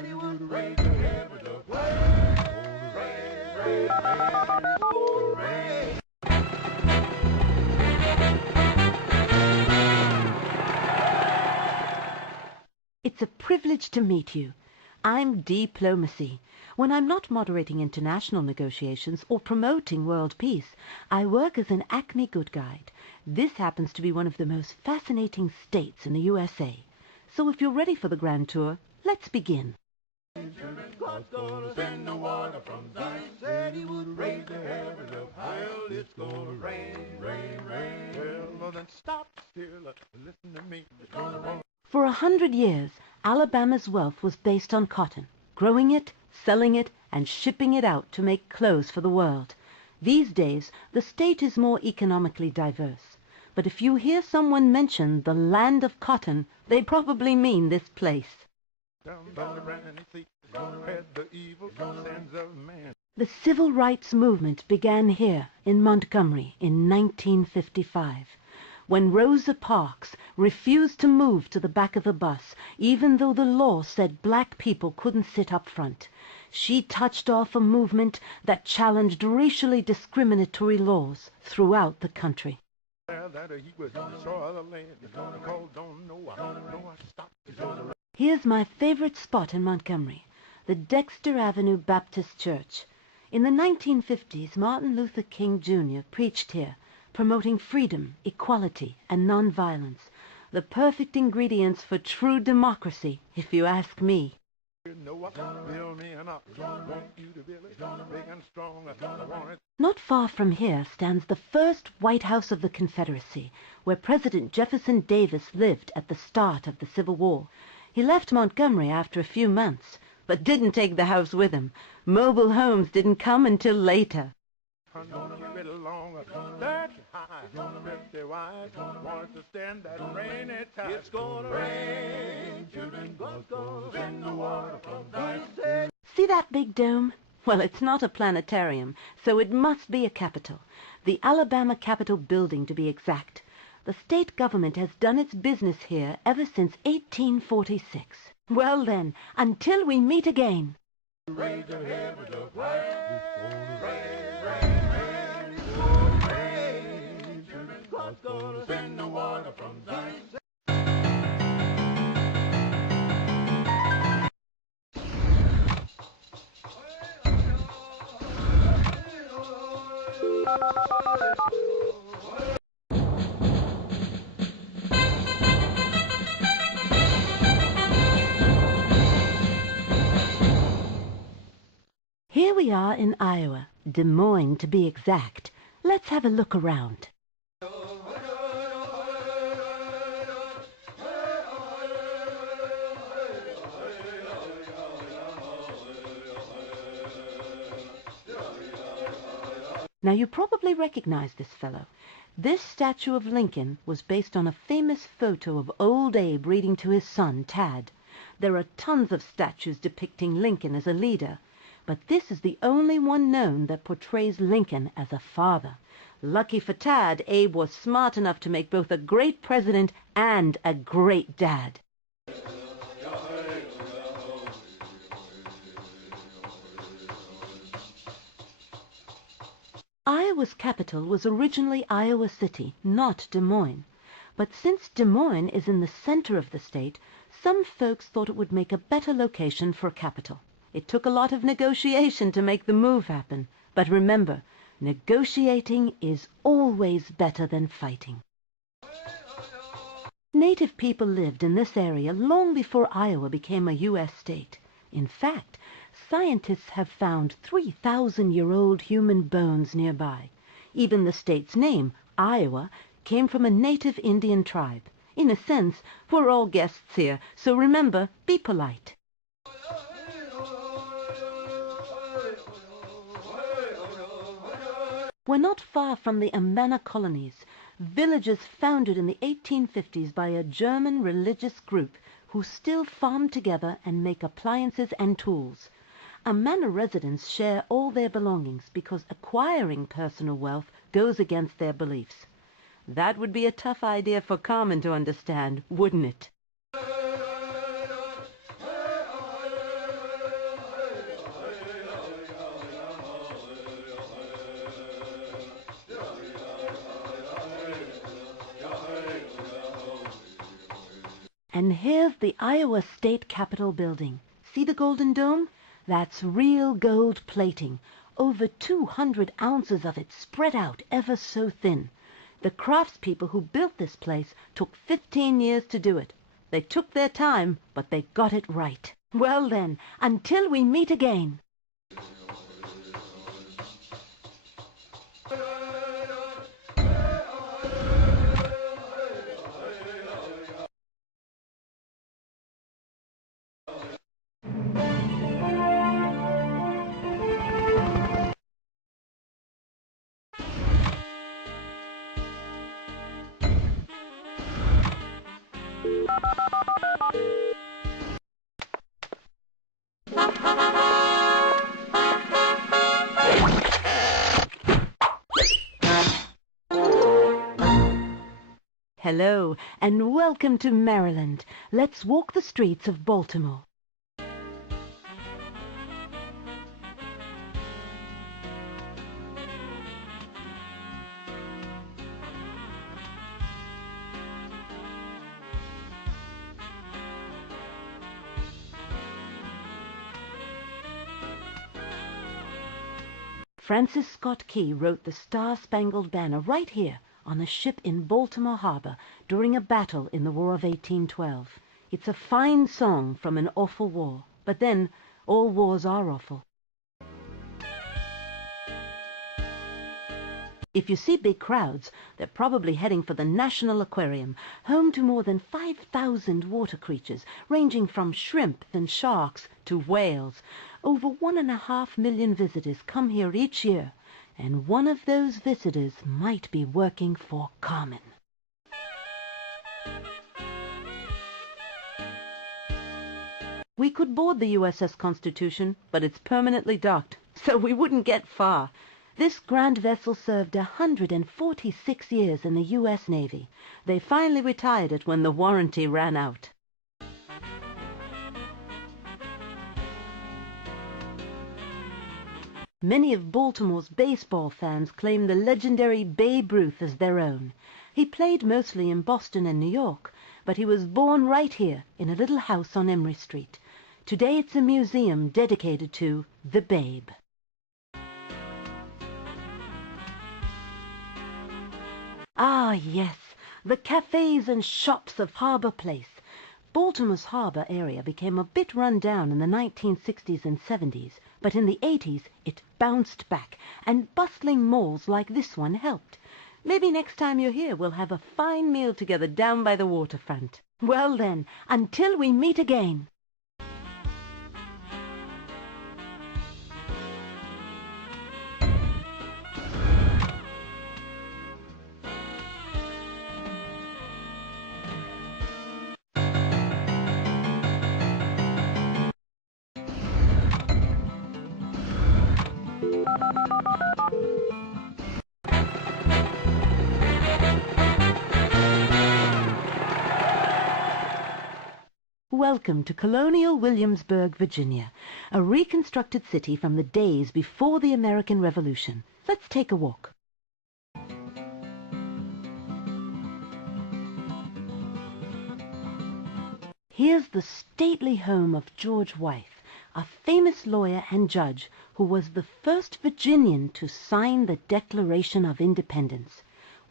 said he would raise your head with a rain, rain. It's a privilege to meet you. I'm Dee Plomassy. When I'm not moderating international negotiations or promoting world peace, I work as an Acme good guide. This happens to be one of the most fascinating states in the USA. So if you're ready for the grand tour, let's begin. God's gonna send the water from Zion. Said he would raise the heavens up high. Well, it's gonna rain, rain, rain. Well, then stop still. Listen to me. It's gonna rain. For 100 years, Alabama's wealth was based on cotton, growing it, selling it, and shipping it out to make clothes for the world. These days, the state is more economically diverse. But if you hear someone mention the land of cotton, they probably mean this place. The civil rights movement began here in Montgomery in 1955. When Rosa Parks refused to move to the back of a bus, even though the law said black people couldn't sit up front. She touched off a movement that challenged racially discriminatory laws throughout the country. Here's my favorite spot in Montgomery, the Dexter Avenue Baptist Church. In the 1950s, Martin Luther King Jr. preached here, promoting freedom, equality, and nonviolence, the perfect ingredients for true democracy, if you ask me. Not far from here stands the first White House of the Confederacy, where President Jefferson Davis lived at the start of the Civil War. He left Montgomery after a few months, but didn't take the house with him. Mobile homes didn't come until later. It's gonna rain, children. God's gonna send the water from Zion. See that big dome? Well, it's not a planetarium, so it must be a capitol. The Alabama Capitol building, to be exact. The state government has done its business here ever since 1846. Well then, until we meet again. Raise your head with a God's gonna send the water from Zion. Here we are in Iowa, Des Moines to be exact. Let's have a look around. Now you probably recognize this fellow. This statue of Lincoln was based on a famous photo of old Abe reading to his son, Tad. There are tons of statues depicting Lincoln as a leader, but this is the only one known that portrays Lincoln as a father. Lucky for Tad, Abe was smart enough to make both a great president and a great dad. Iowa's capital was originally Iowa City, not Des Moines. But since Des Moines is in the center of the state, some folks thought it would make a better location for a capital. It took a lot of negotiation to make the move happen. But remember, negotiating is always better than fighting. Native people lived in this area long before Iowa became a U.S. state. In fact, scientists have found 3,000-year-old human bones nearby. Even the state's name, Iowa, came from a native Indian tribe. In a sense, we're all guests here, so remember, be polite. We're not far from the Amana colonies, villages founded in the 1850s by a German religious group who still farm together and make appliances and tools. Amana residents share all their belongings because acquiring personal wealth goes against their beliefs. That would be a tough idea for Carmen to understand, wouldn't it? And here's the Iowa State Capitol building. See the golden dome? That's real gold plating. Over 200 ounces of it spread out ever so thin. The craftspeople who built this place took 15 years to do it. They took their time, but they got it right. Well then, until we meet again. Hello, and welcome to Maryland. Let's walk the streets of Baltimore. Francis Scott Key wrote the Star-Spangled Banner right here on a ship in Baltimore Harbor during a battle in the War of 1812. It's a fine song from an awful war, but then all wars are awful. If you see big crowds, they're probably heading for the National Aquarium, home to more than 5,000 water creatures, ranging from shrimp and sharks to whales. Over 1.5 million visitors come here each year, and one of those visitors might be working for Carmen. We could board the USS Constitution, but it's permanently docked, so we wouldn't get far. This grand vessel served 146 years in the U.S. Navy. They finally retired it when the warranty ran out. Many of Baltimore's baseball fans claim the legendary Babe Ruth as their own. He played mostly in Boston and New York, but he was born right here in a little house on Emory Street. Today it's a museum dedicated to the Babe. Ah, yes, the cafes and shops of Harbor Place. Baltimore's harbor area became a bit run down in the 1960s and 70s, but in the 80s it bounced back, and bustling malls like this one helped. Maybe next time you're here we'll have a fine meal together down by the waterfront. Well then, until we meet again. Welcome to colonial Williamsburg, Virginia, a reconstructed city from the days before the American Revolution. Let's take a walk. Here's the stately home of George Wythe, a famous lawyer and judge who was the first Virginian to sign the Declaration of Independence.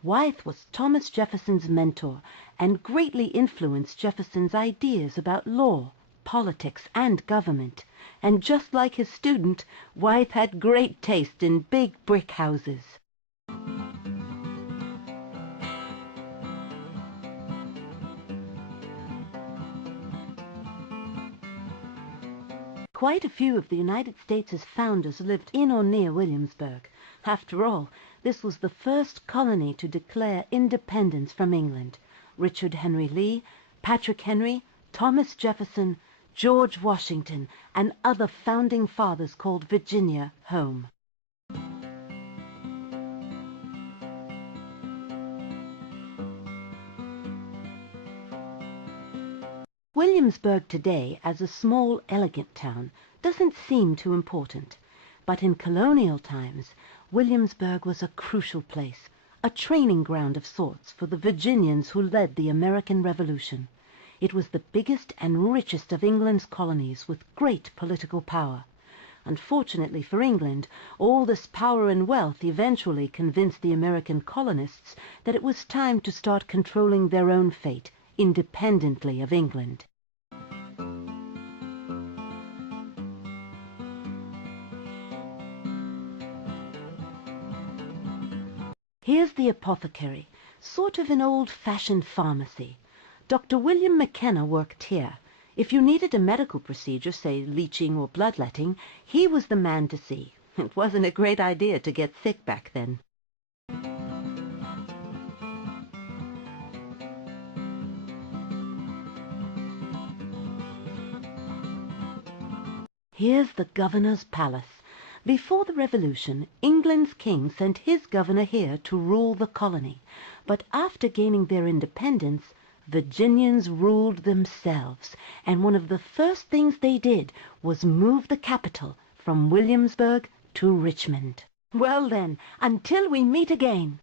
Wythe was Thomas Jefferson's mentor and greatly influenced Jefferson's ideas about law, politics, and government. And just like his student, Wythe had great taste in big brick houses. Quite a few of the United States' founders lived in or near Williamsburg. After all, this was the first colony to declare independence from England. Richard Henry Lee, Patrick Henry, Thomas Jefferson, George Washington, and other founding fathers called Virginia home. Williamsburg today, as a small, elegant town, doesn't seem too important. But in colonial times, Williamsburg was a crucial place, a training ground of sorts for the Virginians who led the American Revolution. It was the biggest and richest of England's colonies, with great political power. Unfortunately for England, all this power and wealth eventually convinced the American colonists that it was time to start controlling their own fate, independently of England. Here's the apothecary, sort of an old-fashioned pharmacy. Dr. William McKenna worked here. If you needed a medical procedure, say leeching or bloodletting, he was the man to see. It wasn't a great idea to get sick back then. Here's the governor's palace. Before the Revolution, England's king sent his governor here to rule the colony. But after gaining their independence, Virginians ruled themselves, and one of the first things they did was move the capital from Williamsburg to Richmond. Well then, until we meet again.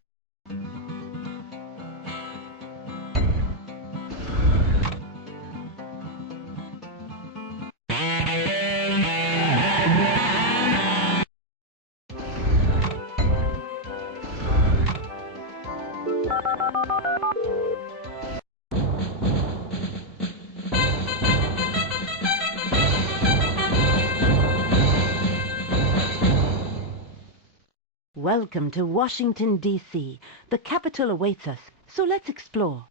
Welcome to Washington, D.C. The capital awaits us, so let's explore.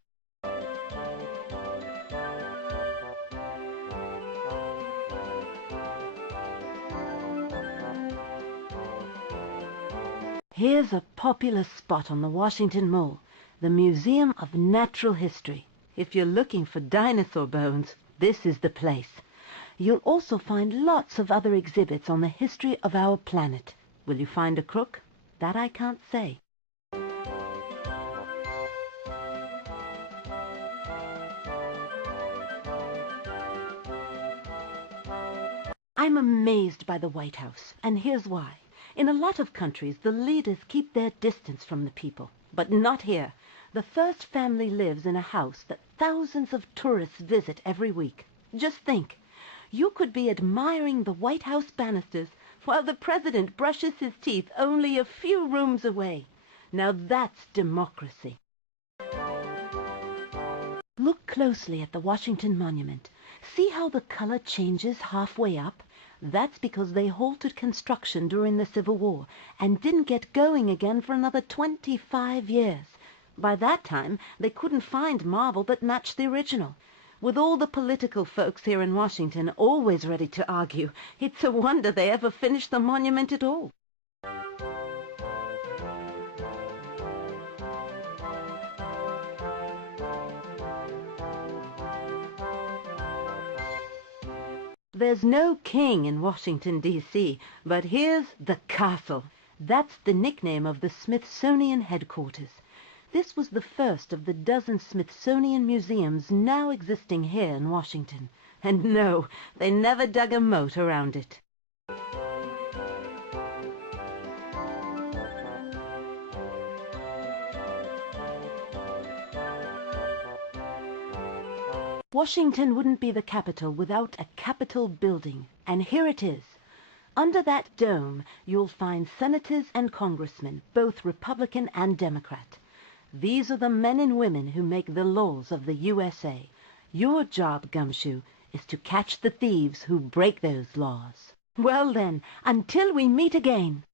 Here's a popular spot on the Washington Mall, the Museum of Natural History. If you're looking for dinosaur bones, this is the place. You'll also find lots of other exhibits on the history of our planet. Will you find a crook? That I can't say. I'm amazed by the White House, and here's why. In a lot of countries, the leaders keep their distance from the people, but not here. The first family lives in a house that thousands of tourists visit every week. Just think, you could be admiring the White House banisters while the president brushes his teeth only a few rooms away. Now that's democracy. Look closely at the Washington Monument. See how the color changes halfway up? That's because they halted construction during the Civil War and didn't get going again for another 25 years. By that time, they couldn't find marble that matched the original. With all the political folks here in Washington always ready to argue, it's a wonder they ever finished the monument at all. There's no king in Washington, D.C., but here's the castle. That's the nickname of the Smithsonian headquarters. This was the first of the dozen Smithsonian museums now existing here in Washington. And no, they never dug a moat around it. Washington wouldn't be the capital without a Capitol building, and here it is. Under that dome, you'll find senators and congressmen, both Republican and Democrat. These are the men and women who make the laws of the USA. Your job, Gumshoe, is to catch the thieves who break those laws. Well then, until we meet again.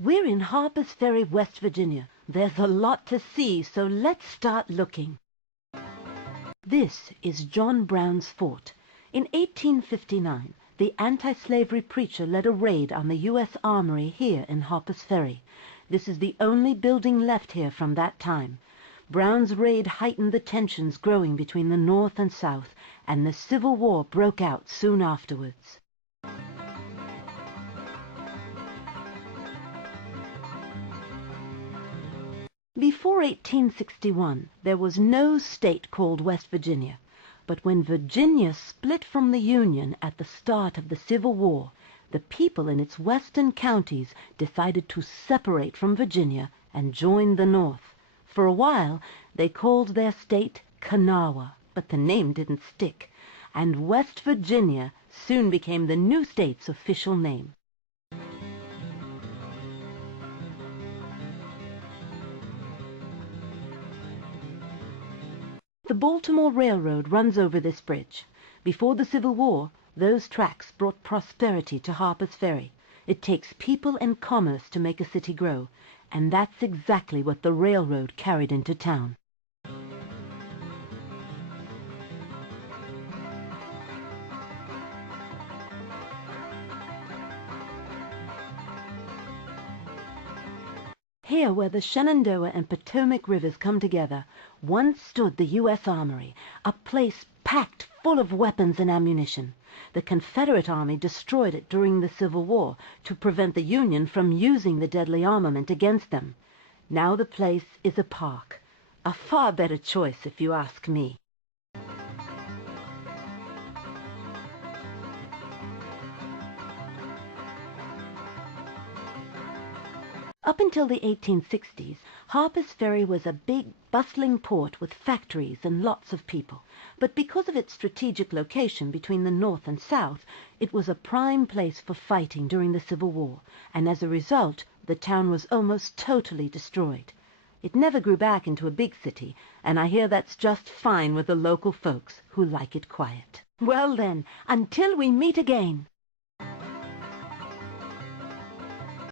We're in Harper's Ferry, West Virginia. There's a lot to see, so let's start looking. This is John Brown's fort. In 1859, the anti-slavery preacher led a raid on the U.S. Armory here in Harper's Ferry. This is the only building left here from that time. Brown's raid heightened the tensions growing between the North and South, and the Civil War broke out soon afterwards. Before 1861, there was no state called West Virginia, but when Virginia split from the Union at the start of the Civil War, the people in its western counties decided to separate from Virginia and join the North. For a while, they called their state Kanawha, but the name didn't stick, and West Virginia soon became the new state's official name. The Baltimore Railroad runs over this bridge. Before the Civil War, those tracks brought prosperity to Harper's Ferry. It takes people and commerce to make a city grow, and that's exactly what the railroad carried into town. Here, where the Shenandoah and Potomac rivers come together, once stood the U.S. Armory, a place packed full of weapons and ammunition. The Confederate Army destroyed it during the Civil War to prevent the Union from using the deadly armament against them. Now the place is a park. A far better choice, if you ask me. Up until the 1860s, Harper's Ferry was a big, bustling port with factories and lots of people. But because of its strategic location between the North and South, it was a prime place for fighting during the Civil War, and as a result, the town was almost totally destroyed. It never grew back into a big city, and I hear that's just fine with the local folks who like it quiet. Well then, until we meet again.